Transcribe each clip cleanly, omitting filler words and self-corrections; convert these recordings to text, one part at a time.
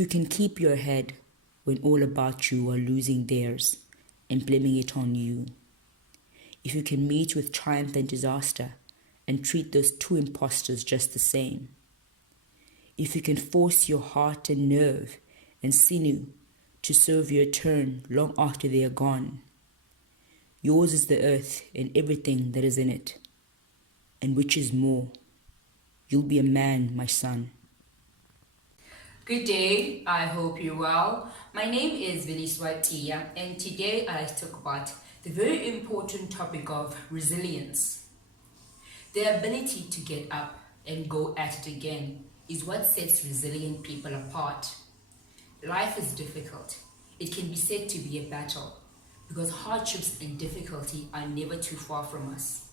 If you can keep your head when all about you are losing theirs and blaming it on you. If you can meet with triumph and disaster and treat those two impostors just the same. If you can force your heart and nerve and sinew to serve your turn long after they are gone. Yours is the earth and everything that is in it, and which is more. You'll be a man, my son. Good day, I hope you're well. My name is Veliswatia, and today I'd like to talk about the very important topic of resilience. The ability to get up and go at it again is what sets resilient people apart. Life is difficult. It can be said to be a battle because hardships and difficulty are never too far from us.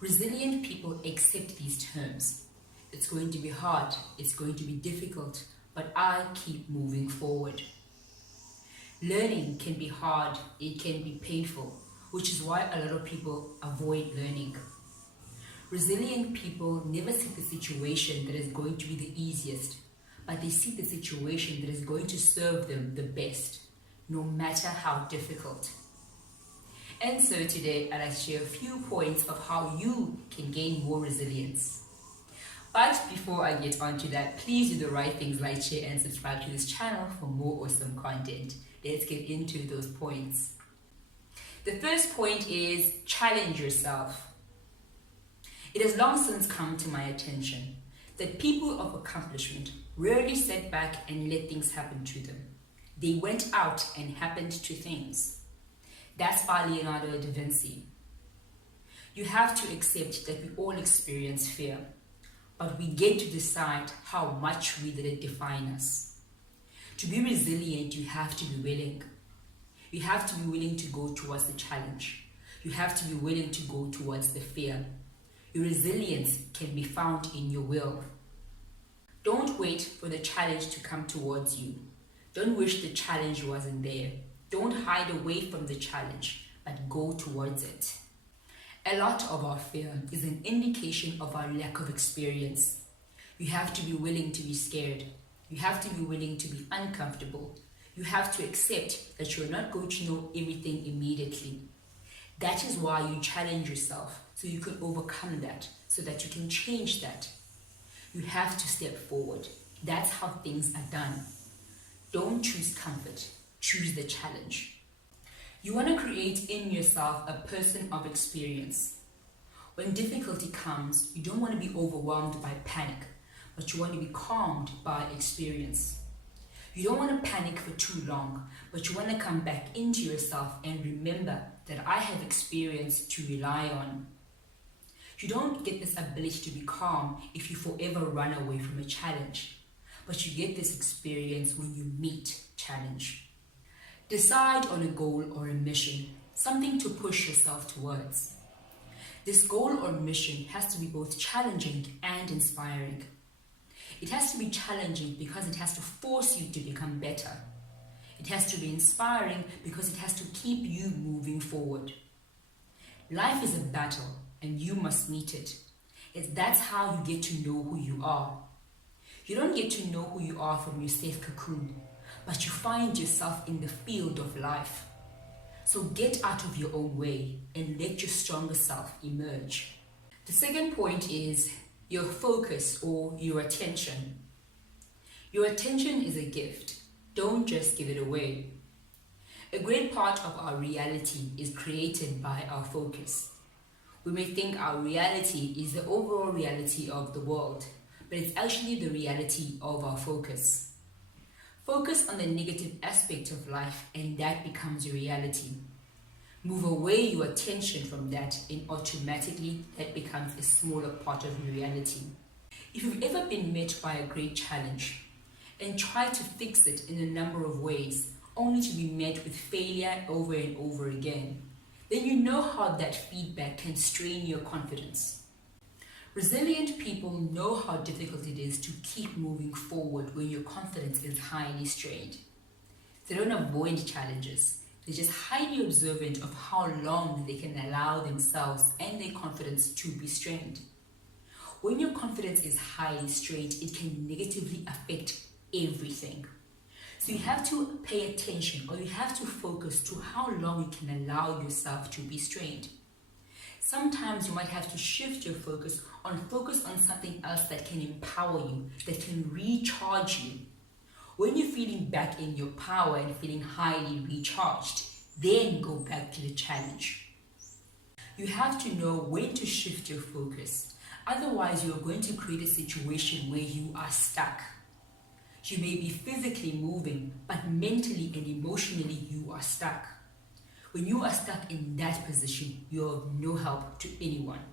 Resilient people accept these terms. It's going to be hard, it's going to be difficult, but I keep moving forward. Learning can be hard, it can be painful, which is why a lot of people avoid learning. Resilient people never see the situation that is going to be the easiest, but they see the situation that is going to serve them the best, no matter how difficult. And so today I'd like to share a few points of how you can gain more resilience. But before I get onto that, please do the right things, like, share, and subscribe to this channel for more awesome content. Let's get into those points. The first point is challenge yourself. It has long since come to my attention that people of accomplishment rarely sit back and let things happen to them. They went out and happened to things. That's by Leonardo da Vinci. You have to accept that we all experience fear, but we get to decide how much we let it define us. To be resilient, you have to be willing. You have to be willing to go towards the challenge. You have to be willing to go towards the fear. Your resilience can be found in your will. Don't wait for the challenge to come towards you. Don't wish the challenge wasn't there. Don't hide away from the challenge, but go towards it. A lot of our fear is an indication of our lack of experience. You have to be willing to be scared. You have to be willing to be uncomfortable. You have to accept that you're not going to know everything immediately. That is why you challenge yourself, so you can overcome that, so that you can change that. You have to step forward. That's how things are done. Don't choose comfort, choose the challenge. You want to create in yourself a person of experience. When difficulty comes, you don't want to be overwhelmed by panic, but you want to be calmed by experience. You don't want to panic for too long, but you want to come back into yourself and remember that I have experience to rely on. You don't get this ability to be calm if you forever run away from a challenge, but you get this experience when you meet challenge. Decide on a goal or a mission, something to push yourself towards. This goal or mission has to be both challenging and inspiring. It has to be challenging because it has to force you to become better. It has to be inspiring because it has to keep you moving forward. Life is a battle and you must meet it. That's how you get to know who you are. You don't get to know who you are from your safe cocoon, but you find yourself in the field of life. So get out of your own way and let your stronger self emerge. The second point is your focus or your attention. Your attention is a gift. Don't just give it away. A great part of our reality is created by our focus. We may think our reality is the overall reality of the world, but it's actually the reality of our focus. Focus on the negative aspect of life and that becomes your reality. Move away your attention from that and automatically that becomes a smaller part of your reality. If you've ever been met by a great challenge and tried to fix it in a number of ways only to be met with failure over and over again, then you know how that feedback can strain your confidence. Resilient people know how difficult it is to keep moving forward when your confidence is highly strained. They don't avoid challenges. They're just highly observant of how long they can allow themselves and their confidence to be strained. When your confidence is highly strained, it can negatively affect everything. So you have to pay attention, or you have to focus to how long you can allow yourself to be strained. Sometimes you might have to shift your focus on something else that can empower you, that can recharge you. When you're feeling back in your power and feeling highly recharged, then go back to the challenge. You have to know when to shift your focus. Otherwise, you are going to create a situation where you are stuck. You may be physically moving, but mentally and emotionally you are stuck. When you are stuck in that position, you're of no help to anyone.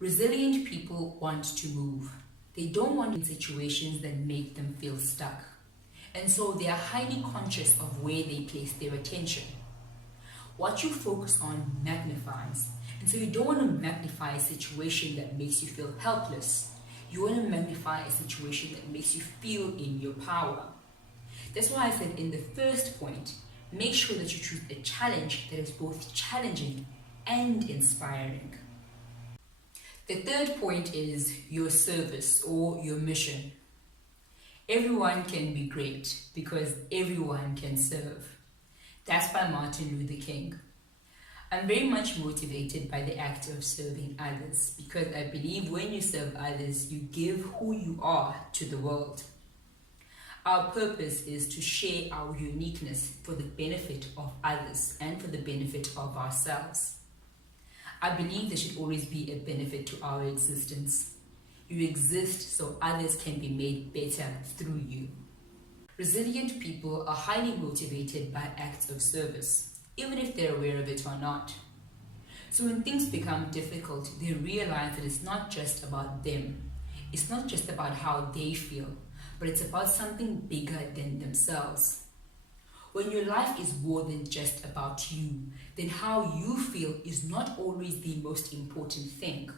Resilient people want to move. They don't want in situations that make them feel stuck. And so they are highly conscious of where they place their attention. What you focus on magnifies. And so you don't want to magnify a situation that makes you feel helpless. You want to magnify a situation that makes you feel in your power. That's why I said in the first point, make sure that you choose a challenge that is both challenging and inspiring. The third point is your service or your mission. Everyone can be great because everyone can serve. That's by Martin Luther King. I'm very much motivated by the act of serving others because I believe when you serve others, you give who you are to the world. Our purpose is to share our uniqueness for the benefit of others and for the benefit of ourselves. I believe there should always be a benefit to our existence. You exist so others can be made better through you. Resilient people are highly motivated by acts of service, even if they're aware of it or not. So when things become difficult, they realize that it's not just about them. It's not just about how they feel, but it's about something bigger than themselves. When your life is more than just about you, then how you feel is not always the most important thing.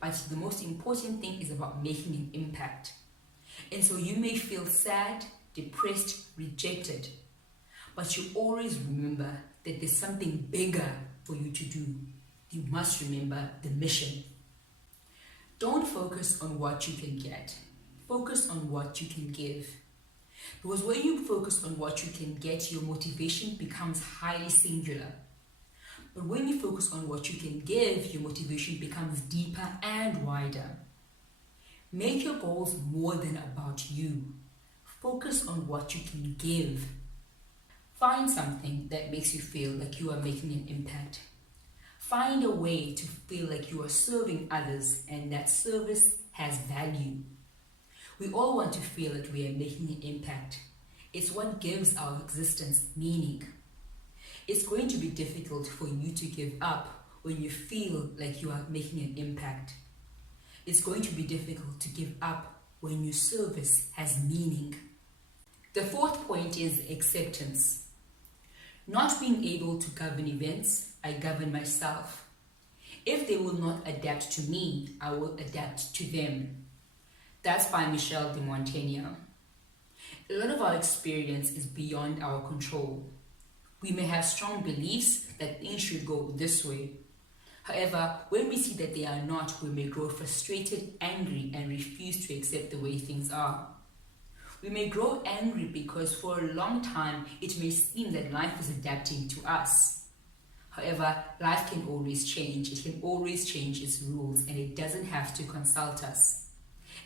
But the most important thing is about making an impact. And so you may feel sad, depressed, rejected, but you always remember that there's something bigger for you to do. You must remember the mission. Don't focus on what you can get. Focus on what you can give. Because when you focus on what you can get, your motivation becomes highly singular. But when you focus on what you can give, your motivation becomes deeper and wider. Make your goals more than about you. Focus on what you can give. Find something that makes you feel like you are making an impact. Find a way to feel like you are serving others and that service has value. We all want to feel that we are making an impact. It's what gives our existence meaning. It's going to be difficult for you to give up when you feel like you are making an impact. It's going to be difficult to give up when your service has meaning. The fourth point is acceptance. Not being able to govern events, I govern myself. If they will not adapt to me, I will adapt to them. That's by Michel de Montaigne. A lot of our experience is beyond our control. We may have strong beliefs that things should go this way. However, when we see that they are not, we may grow frustrated, angry, and refuse to accept the way things are. We may grow angry because for a long time it may seem that life is adapting to us. However, life can always change. It can always change its rules and it doesn't have to consult us.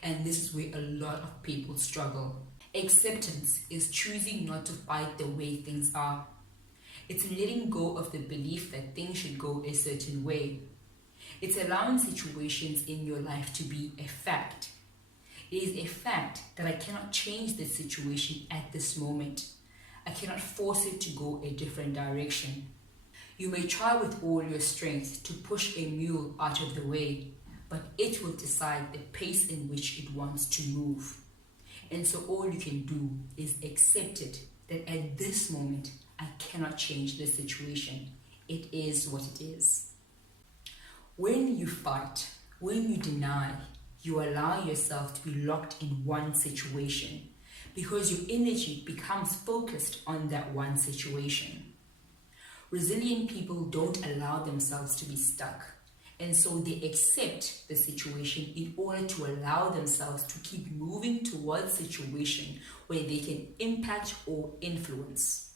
And this is where a lot of people struggle. Acceptance is choosing not to fight the way things are. It's letting go of the belief that things should go a certain way. It's allowing situations in your life to be a fact. It is a fact that I cannot change this situation at this moment. I cannot force it to go a different direction. You may try with all your strength to push a mule out of the way, but it will decide the pace in which it wants to move. And so all you can do is accept it, that at this moment, I cannot change the situation. It is what it is. When you fight, when you deny, you allow yourself to be locked in one situation because your energy becomes focused on that one situation. Resilient people don't allow themselves to be stuck, And so they accept the situation in order to allow themselves to keep moving towards a situation where they can impact or influence.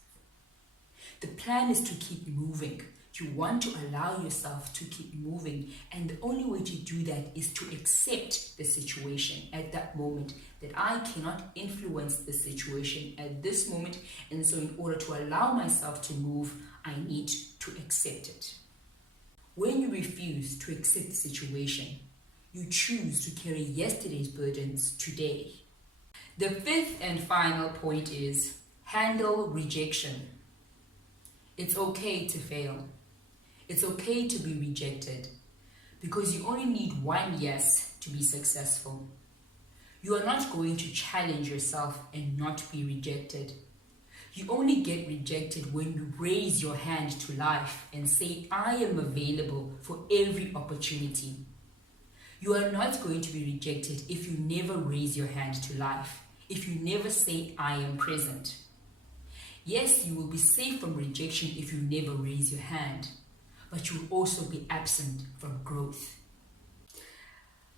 The plan is to keep moving. You want to allow yourself to keep moving, and the only way to do that is to accept the situation at that moment, that I cannot influence the situation at this moment, and so in order to allow myself to move, I need to accept it. When you refuse to accept the situation, you choose to carry yesterday's burdens today. The fifth and final point is handle rejection. It's okay to fail. It's okay to be rejected, because you only need one yes to be successful. You are not going to challenge yourself and not be rejected. You only get rejected when you raise your hand to life and say, I am available for every opportunity. You are not going to be rejected if you never raise your hand to life, if you never say, I am present. Yes, you will be safe from rejection if you never raise your hand, but you will also be absent from growth.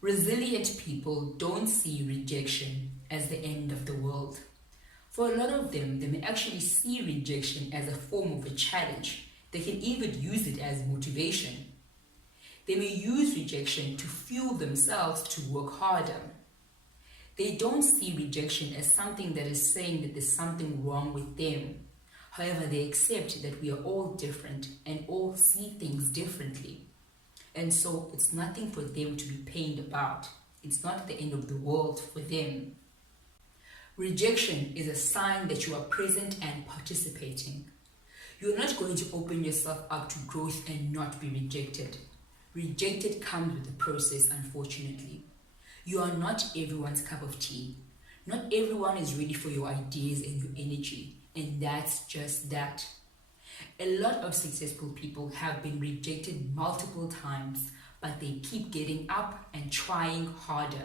Resilient people don't see rejection as the end of the world. For a lot of them, they may actually see rejection as a form of a challenge. They can even use it as motivation. They may use rejection to fuel themselves to work harder. They don't see rejection as something that is saying that there's something wrong with them. However, they accept that we are all different and all see things differently. And so it's nothing for them to be pained about. It's not the end of the world for them. Rejection is a sign that you are present and participating. You're not going to open yourself up to growth and not be rejected. Rejected comes with the process, unfortunately. You are not everyone's cup of tea. Not everyone is ready for your ideas and your energy. And that's just that. A lot of successful people have been rejected multiple times, but they keep getting up and trying harder.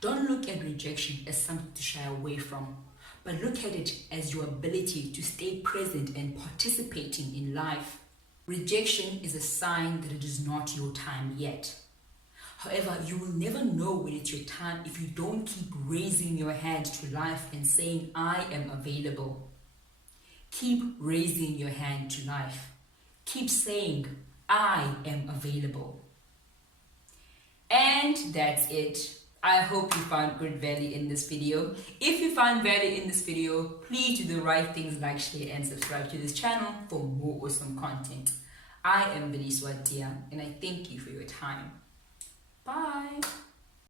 Don't look at rejection as something to shy away from, but look at it as your ability to stay present and participating in life. Rejection is a sign that it is not your time yet. However, you will never know when it's your time if you don't keep raising your hand to life and saying, I am available. Keep raising your hand to life. Keep saying, I am available. And that's it. I hope you found good value in this video. If you found value in this video, please do the right things like share and subscribe to this channel for more awesome content. I am Veliswa Dia, and I thank you for your time.